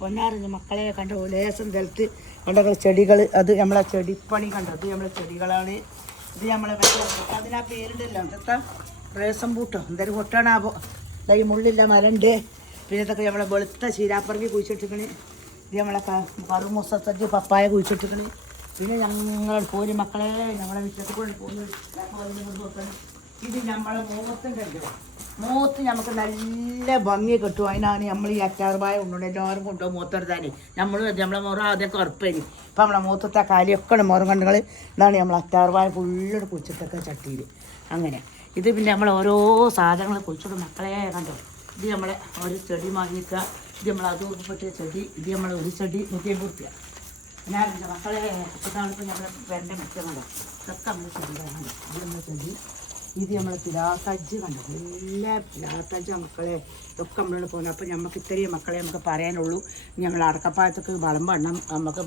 പൊന്നാറിഞ്ഞ് മക്കളെ കണ്ട ലേസം സ്ഥലത്ത് കണ്ട ചെടികൾ, അത് നമ്മളെ ചെടിപ്പണി കണ്ടത്, അത് നമ്മളെ ചെടികളാണ്. ഇത് നമ്മളെ അതിനാ പേരുണ്ടല്ലോ എന്താ റേസം പൂട്ടോ എന്തൊരു പൊട്ടാണാവോ. ഈ മുള്ളില്ല മരണ്ട്. പിന്നെ ഇതൊക്കെ നമ്മളെ വെളുത്ത ചീരാപ്പറമ്പി കുഴിച്ചിട്ടിക്കണ്. ഇത് നമ്മളെ കറുമുസത്തഞ്ച് പപ്പായ കുഴിച്ചിട്ടിക്കണ്. പിന്നെ ഞങ്ങൾ പോര് മക്കളെ നമ്മളെ വീട്ടിലൊക്കെ കൊണ്ട് പോകുന്നത്. ഇത് നമ്മളെ മൂത്ത് നമുക്ക് നല്ല ഭംഗി കിട്ടും. അതിനാണ് നമ്മൾ ഈ അച്ചാർവായ കൊണ്ടുകൊണ്ട് എല്ലാവരും കൊണ്ടുപോകും മൂത്തെടുത്താനേ. നമ്മളെ മുറ ആദ്യമൊക്കെ ഉറപ്പേനി. ഇപ്പം നമ്മളെ മൂത്തത്തെ കാലിയൊക്കെ മുറം കണ്ടുകൾ ഇതാണ് നമ്മൾ അച്ചാർവായ ഫുള്ളോട് കുഴിച്ചിട്ടൊക്കെ ചട്ടിയിൽ. അങ്ങനെ ഇത് പിന്നെ നമ്മൾ ഓരോ സാധനങ്ങൾ കുഴിച്ചിടും മക്കളെ കണ്ടോ. ഇത് നമ്മളെ ഒരു ചെടി വാങ്ങിക്കുക. ഇത് നമ്മൾ അത് ഉൾപ്പെട്ട ചെടി. ഇത് നമ്മൾ ഒരു ചെടി 150 രൂപ. ഞാൻ മക്കളെ ഇതാണ് ഇപ്പം നമ്മൾ വേണ്ട മെച്ചമുണ്ടോ. ഇതൊക്കെ നമ്മൾ ചെടികളാണ്. ഇത് നമ്മൾ ചെടി. ഇത് നമ്മളെ പിലാത്തജ്ജ് കണ്ടു. എല്ലാ പിലാത്തജ്ജ മക്കളെ ഇതൊക്കെ നമ്മളോട് പോകുന്നത്. അപ്പം നമുക്ക് ഇത്രയും മക്കളെ നമുക്ക് പറയാനുള്ളൂ. ഞങ്ങൾ അടക്കപ്പായത്തൊക്കെ വളം പണം നമുക്ക്